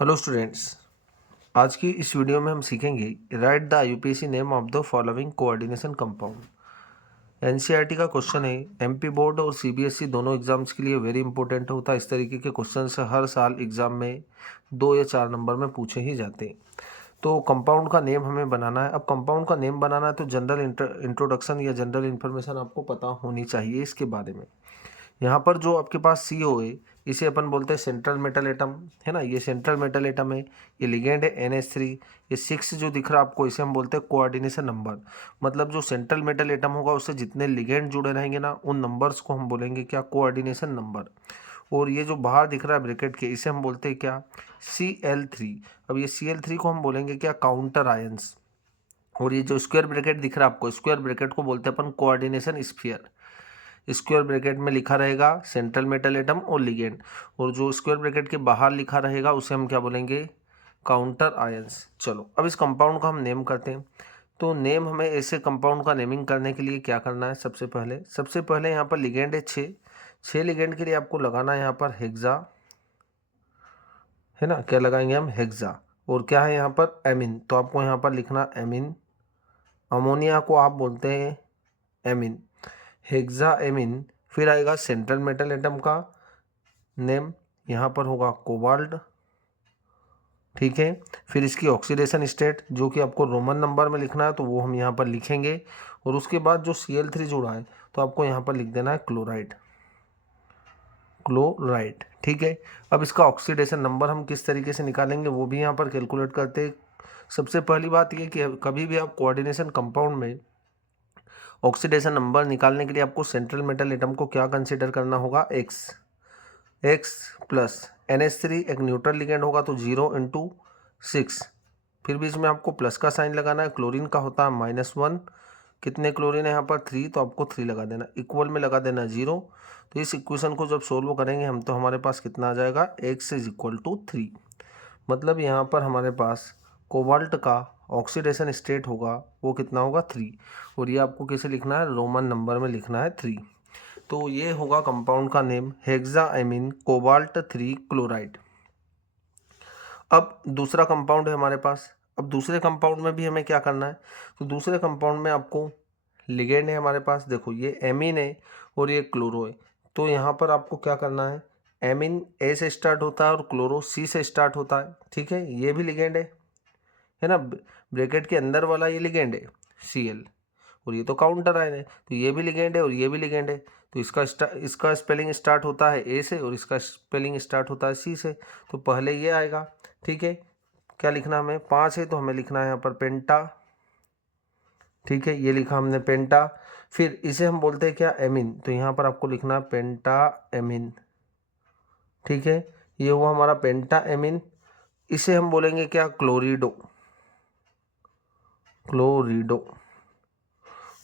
Hello students, आज की इस वीडियो में हम सीखेंगे right the UPSC name of the following coordination compound. NCERT का क्वेश्चन है। एमपी बोर्ड और सीबीएसई दोनों एग्जाम्स के लिए वेरी इंपॉर्टेंट होता है। इस तरीके के क्वेश्चन से हर साल एग्जाम में 2 या 4 नंबर में पूछे ही जाते हैं। तो कंपाउंड का नेम हमें बनाना है। अब कंपाउंड का नेम बनाना है तो जनरल इंट्रोडक्शन या जनरल इन्फॉर्मेशन आपको पता होनी चाहिए इसके बारे में। यहाँ पर जो आपके पास सी ओ है, इसे अपन बोलते हैं सेंट्रल मेटल एटम, है ना। ये सेंट्रल मेटल एटम है, ये लिगेंड है NH3। ये 6 जो दिख रहा है आपको, इसे हम बोलते हैं कोऑर्डिनेशन नंबर। मतलब जो सेंट्रल मेटल एटम होगा उससे जितने लिगेंड जुड़े रहेंगे ना, उन नंबर्स को हम बोलेंगे क्या, कोऑर्डिनेशन नंबर। और ये जो बाहर दिख रहा है ब्रैकेट के, इसे हम बोलते हैं क्या, Cl3। अब ये Cl3 को हम बोलेंगे क्या, काउंटर आयंस। और ये जो स्क्वायर ब्रैकेट दिख रहा है आपको, स्क्वायर ब्रैकेट को बोलते हैं अपन कोऑर्डिनेशन स्फीयर। स्क्वायर ब्रैकेट में लिखा रहेगा सेंट्रल मेटल एटम और लिगेंड, और जो स्क्वायर ब्रैकेट के बाहर लिखा रहेगा उसे हम क्या बोलेंगे, काउंटर आयंस। चलो अब इस कंपाउंड का हम नेम करते हैं। तो नेम हमें ऐसे कंपाउंड का नेमिंग करने के लिए क्या करना है, सबसे पहले यहाँ पर लिगेंड है 6 लिगेंड के लिए आपको लगाना है यहाँ पर हेक्सा, है ना। क्या लगाएंगे हम, हेक्सा। और क्या है यहाँ पर, एमिन। तो आपको यहाँ पर लिखना एमिन। अमोनिया को आप बोलते हैं एमिन, हेक्सा एमिन। फिर आएगा सेंट्रल मेटल एटम का नेम, यहाँ पर होगा कोबाल्ट, ठीक है। फिर इसकी ऑक्सीडेशन स्टेट जो कि आपको रोमन नंबर में लिखना है, तो वो हम यहाँ पर लिखेंगे। और उसके बाद जो Cl3 जुड़ा है, तो आपको यहाँ पर लिख देना है क्लोराइड, ठीक है। अब इसका ऑक्सीडेशन नंबर हम किस तरीके से निकालेंगे वो भी यहाँ पर कैलकुलेट करते हैं। सबसे पहली बात ये कि कभी भी आप कोऑर्डिनेशन कंपाउंड में ऑक्सीडेशन नंबर निकालने के लिए आपको सेंट्रल मेटल एटम को क्या कंसिडर करना होगा, एक्स प्लस NH3 एक न्यूट्रल लिगेंड होगा तो 0 × 6। फिर भी इसमें आपको प्लस का साइन लगाना है। क्लोरीन का होता है -1। कितने क्लोरीन है यहाँ पर, 3, तो आपको 3 लगा देना। इक्वल में लगा देना 0। तो इस इक्वेशन को जब सोल्व करेंगे हम, तो हमारे पास कितना आ जाएगा, x = 3। मतलब यहाँ पर हमारे पास कोबाल्ट का ऑक्सीडेशन स्टेट होगा, वो कितना होगा, 3। और ये आपको कैसे लिखना है, रोमन नंबर में लिखना है 3। तो ये होगा कंपाउंड का नेम, हेक्साएमिन कोबाल्ट 3 क्लोराइड। अब दूसरा कंपाउंड है हमारे पास। अब दूसरे कंपाउंड में भी हमें क्या करना है, तो दूसरे कंपाउंड में आपको लिगेंड है हमारे पास, देखो ये एमीन है और ये क्लोरो है। तो यहाँ पर आपको क्या करना है, एमीन A से स्टार्ट होता है और क्लोरो C से स्टार्ट होता है, ठीक है। ये भी लिगेंड है ना। ब्रैकेट के अंदर वाला ये लिगेंड है Cl, और ये तो काउंटर आयन है, तो ये भी लिगेंड है और ये भी लिगेंड है। तो इसका स्पेलिंग स्टार्ट होता है A से और इसका स्पेलिंग स्टार्ट होता है C से, तो पहले ये आएगा, ठीक है। क्या लिखना हमें, 5 है तो हमें लिखना है यहाँ पर पेंटा, ठीक है। ये लिखा हमने पेंटा। फिर इसे हम बोलते हैं क्या, एमिन। तो यहाँ पर आपको लिखना है पेंटा एमिन, ठीक है। ये हुआ हमारा पेंटा एमिन। इसे हम बोलेंगे क्या, क्लोरिडो।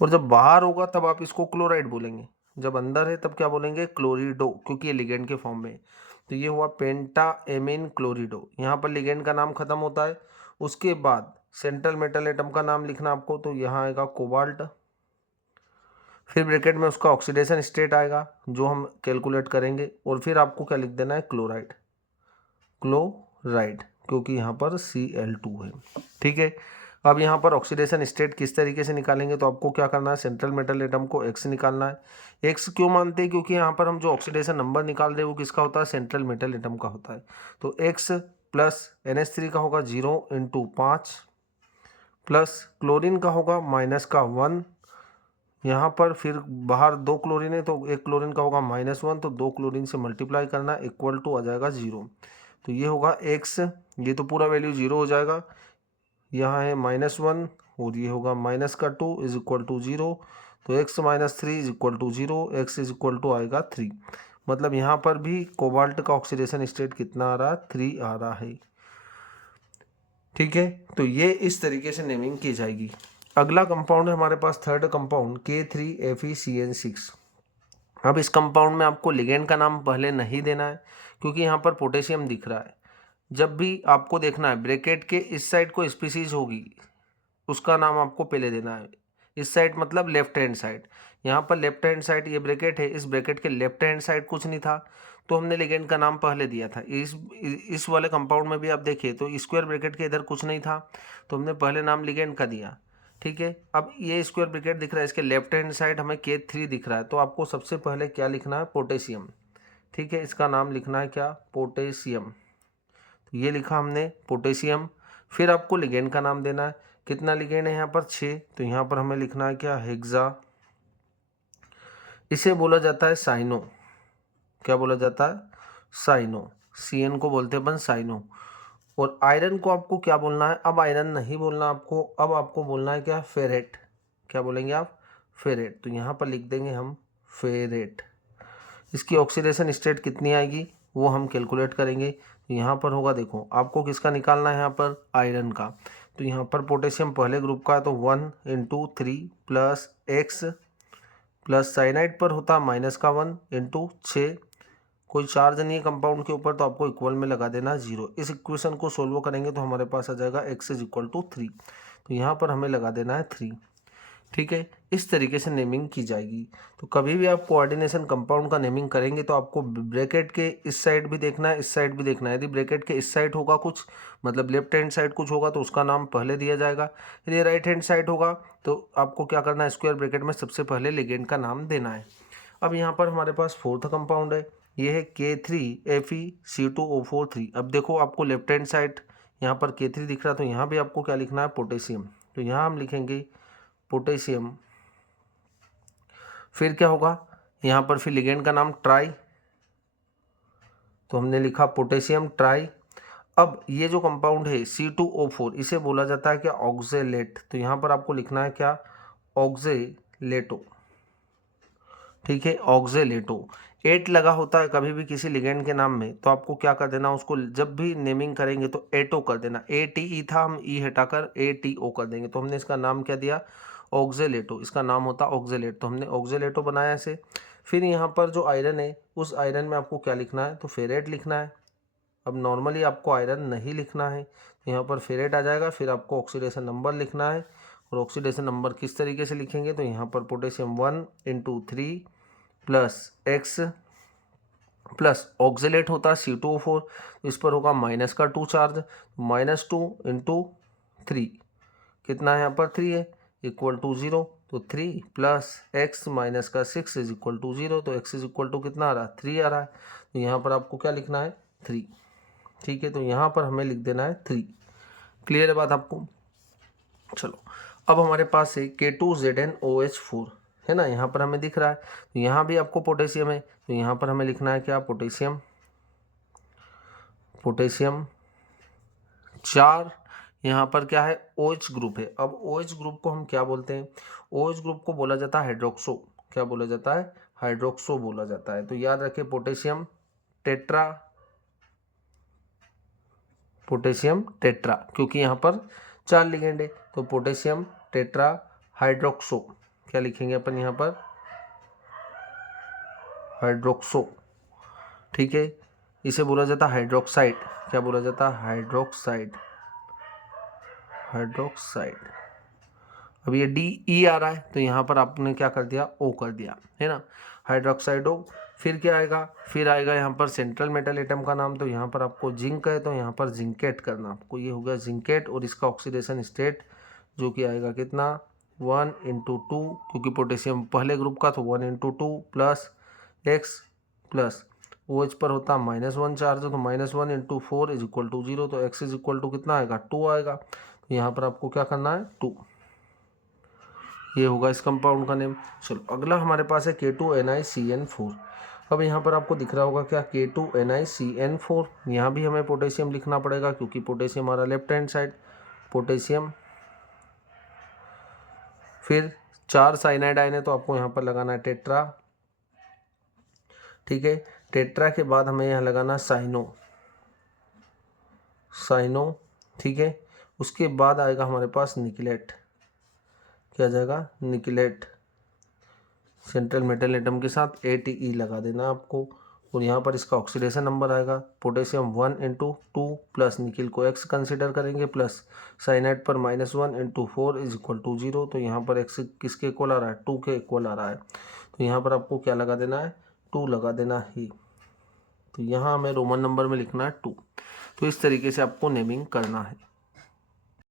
और जब बाहर होगा तब आप इसको क्लोराइड बोलेंगे, जब अंदर है तब क्या बोलेंगे, क्लोरिडो, क्योंकि ये लिगेंड के फॉर्म में है। तो ये हुआ पेंटा एमिन क्लोरिडो। यहाँ पर लिगेंड का नाम खत्म होता है। उसके बाद सेंट्रल मेटल एटम का नाम लिखना आपको, तो यहाँ आएगा कोबाल्ट। फिर ब्रैकेट में उसका ऑक्सीडेशन स्टेट आएगा जो हम कैलकुलेट करेंगे, और फिर आपको क्या लिख देना है, क्लोराइड, क्योंकि यहाँ पर Cl2 है, ठीक है। अब यहाँ पर ऑक्सीडेशन स्टेट किस तरीके से निकालेंगे, तो आपको क्या करना है, सेंट्रल मेटल एटम को X निकालना है। X क्यों मानते हैं, क्योंकि यहाँ पर हम जो ऑक्सीडेशन नंबर निकाल रहे हैं वो किसका होता है, सेंट्रल मेटल एटम का होता है। तो X प्लस NH3 का होगा 0 × 5, प्लस क्लोरीन का होगा -1। यहाँ पर फिर बाहर 2 क्लोरीन है तो 1 क्लोरीन का होगा -1, तो 2 क्लोरीन से मल्टीप्लाई करना, इक्वल टू आ जाएगा 0। तो ये होगा x, ये तो पूरा वैल्यू 0 हो जाएगा। यहाँ है -1 और ये होगा -2 = 0। तो x - 3 = 0, x आएगा 3। मतलब यहाँ पर भी कोबाल्ट का ऑक्सीडेशन स्टेट कितना आ रहा है, 3 आ रहा है, ठीक है। तो ये इस तरीके से नेमिंग की जाएगी। अगला कंपाउंड है हमारे पास, थर्ड कंपाउंड K3FeCN6। अब इस कंपाउंड में आपको लिगेंड का नाम पहले नहीं देना है, क्योंकि यहाँ पर पोटेशियम दिख रहा है। जब भी आपको देखना है ब्रैकेट के इस साइड को स्पीसीज होगी, उसका नाम आपको पहले देना है। इस साइड मतलब लेफ्ट हैंड साइड। यहाँ पर लेफ्ट हैंड साइड ये ब्रैकेट है, इस ब्रैकेट के लेफ्ट हैंड साइड कुछ नहीं था, तो हमने लिगेंड का नाम पहले दिया था। इस वाले कंपाउंड में भी आप देखिए तो स्क्वायर ब्रैकेट के इधर कुछ नहीं था, तो हमने पहले नाम लिगेंड का दिया। ठीक है, अब ये स्क्वायर ब्रैकेट दिख रहा है, इसके लेफ्ट हैंड साइड हमें K3 दिख रहा है, तो आपको सबसे पहले क्या लिखना है, पोटेशियम। ठीक है, इसका नाम लिखना है क्या, पोटेशियम। तो ये लिखा हमने पोटेशियम। फिर आपको लिगेंड का नाम देना है। कितना लिगेंड है यहाँ पर, 6, तो यहाँ पर हमें लिखना है क्या, हेक्सा। इसे बोला जाता है साइनो। क्या बोला जाता है, साइनो। CN को बोलते हैं अपन साइनो। और आयरन को आपको क्या बोलना है, अब आयरन नहीं बोलना आपको, अब आपको बोलना है क्या, फेरेट। क्या बोलेंगे आप, फेरेट। तो यहाँ पर लिख देंगे हम फेरेट। इसकी ऑक्सीडेशन स्टेट कितनी आएगी वो हम कैलकुलेट करेंगे। तो यहाँ पर होगा, देखो आपको किसका निकालना है यहाँ पर, आयरन का। तो यहाँ पर पोटेशियम पहले ग्रुप का है, तो 1 × 3 प्लस एक्स प्लस साइनाइड पर होता माइनस का 1 × 6। कोई चार्ज नहीं है कंपाउंड के ऊपर, तो आपको इक्वल में लगा देना 0। इस इक्वेशन को सोल्व करेंगे तो हमारे पास आ जाएगा x = 3। तो यहाँ पर हमें लगा देना है 3। ठीक है, इस तरीके से नेमिंग की जाएगी। तो कभी भी आप कोऑर्डिनेशन कंपाउंड का नेमिंग करेंगे तो आपको ब्रैकेट के इस साइड भी देखना है, इस साइड भी देखना है। यदि ब्रैकेट के इस साइड होगा कुछ, मतलब लेफ्ट हैंड साइड कुछ होगा, तो उसका नाम पहले दिया जाएगा। यदि राइट हैंड साइड होगा तो आपको क्या करना है, स्क्वायर ब्रैकेट में सबसे पहले लिगेंड का नाम देना है। अब यहाँ पर हमारे पास फोर्थ कंपाउंड है, ये है K3Fe2O4 3। अब देखो आपको लेफ्ट हैंड साइड यहाँ पर K3 दिख रहा है, तो यहाँ भी आपको क्या लिखना है, पोटेशियम। तो यहाँ हम लिखेंगे पोटेशियम। फिर क्या होगा, यहाँ पर फिर लिगेंड का नाम ट्राई, तो हमने लिखा पोटेशियम ट्राई। अब ये जो कंपाउंड है C2O4, इसे बोला जाता है क्या, ऑक्जेलेट। तो यहाँ पर आपको लिखना है क्या, ऑक्जेलेटो। ठीक है, ऑक्जेलेटो। 8 लगा होता है कभी भी किसी लिगेंड के नाम में, तो आपको क्या कर देना, उसको जब भी नेमिंग करेंगे तो एटो कर देना। ATE था, हम ई हटाकर ATO कर देंगे। तो हमने इसका नाम क्या दिया, ऑक्जेलेटो। इसका नाम होता ऑक्जेलेट, तो हमने ऑक्जेलेटो बनाया इसे। फिर यहाँ पर जो आयरन है, उस आयरन में आपको क्या लिखना है, तो फेरेट लिखना है। अब नॉर्मली आपको आयरन नहीं लिखना है, तो यहाँ पर फेरेट आ जाएगा। फिर आपको ऑक्सीडेशन नंबर लिखना है, और ऑक्सीडेशन नंबर किस तरीके से लिखेंगे, तो यहाँ पर potassium 1 × 3 plus x plus oxalate होता है C2O4, इस पर होगा माइनस का 2 चार्ज, -2 × 3, कितना है यहाँ पर 3 है, इक्वल टू 0। तो 3 प्लस एक्स माइनस का 6 = 0। तो x कितना आ रहा है, 3 आ रहा है। तो यहाँ पर आपको क्या लिखना है, 3। ठीक है, तो यहाँ पर हमें लिख देना है 3। क्लियर है बात आपको। चलो, अब हमारे पास है K2ZnOH4, है ना, यहाँ पर हमें दिख रहा है। तो यहाँ भी आपको पोटेशियम है, तो यहाँ पर हमें लिखना है क्या, पोटेशियम। पोटेशियम 4, यहाँ पर क्या है, OH ग्रुप है। अब OH ग्रुप को हम क्या बोलते हैं, OH ग्रुप को बोला जाता है हाइड्रोक्सो। क्या बोला जाता है, हाइड्रोक्सो बोला जाता है। तो याद रखें, पोटेशियम टेट्रा, पोटेशियम टेट्रा, क्योंकि यहाँ पर 4 लिगेंड है। तो पोटेशियम टेट्रा हाइड्रोक्सो, क्या लिखेंगे अपन यहाँ पर, हाइड्रोक्सो। ठीक है, इसे बोला जाता है हाइड्रोक्साइड। क्या बोला जाता है, हाइड्रोक्साइड। हाइड्रोक्साइड। अब ये DE आ रहा है, तो यहाँ पर आपने क्या कर दिया, O कर दिया, है ना, हाइड्रोक्साइडो। फिर क्या आएगा, फिर आएगा यहाँ पर सेंट्रल मेटल एटम का नाम। तो यहाँ पर आपको जिंक है, तो यहाँ पर जिंकेट करना आपको, ये हो गया जिंकेट। और इसका ऑक्सीडेशन स्टेट जो कि आएगा कितना, 1 × 2, क्योंकि पोटेशियम पहले ग्रुप का, तो 1 × 2 प्लस एक्स प्लस OH पर होता -1 चार्ज, तो -1 × 4 = 0। तो x कितना आएगा, 2 आएगा। तो यहाँ पर आपको क्या करना है, 2। ये होगा इस कंपाउंड का नेम। चलो, अगला हमारे पास है K2NiCN4। अब यहाँ पर आपको दिख रहा होगा क्या, K2NiCN4। यहाँ भी हमें पोटेशियम लिखना पड़ेगा, क्योंकि पोटेशियम हमारा लेफ्ट हैंड साइड, पोटेशियम। फिर 4 साइनाइड आयन है, तो आपको यहाँ पर लगाना है टेट्रा। ठीक है, टेट्रा के बाद हमें यहाँ लगाना साइनो, साइनो। ठीक है, उसके बाद आएगा हमारे पास निकलेट। क्या जाएगा, निकलेट। सेंट्रल मेटल एटम के साथ ATE लगा देना आपको। और यहाँ पर इसका ऑक्सीडेशन नंबर आएगा, पोटेशियम 1 × 2 प्लस निकिल को x कंसिडर करेंगे, प्लस साइनाइड पर -1 × 4 = 0। तो यहाँ पर x किसके इक्वल आ रहा है, 2 के इक्वल आ रहा है। तो यहाँ पर आपको क्या लगा देना है, 2 लगा देना ही। तो यहाँ हमें रोमन नंबर में लिखना है 2। तो इस तरीके से आपको नेमिंग करना है।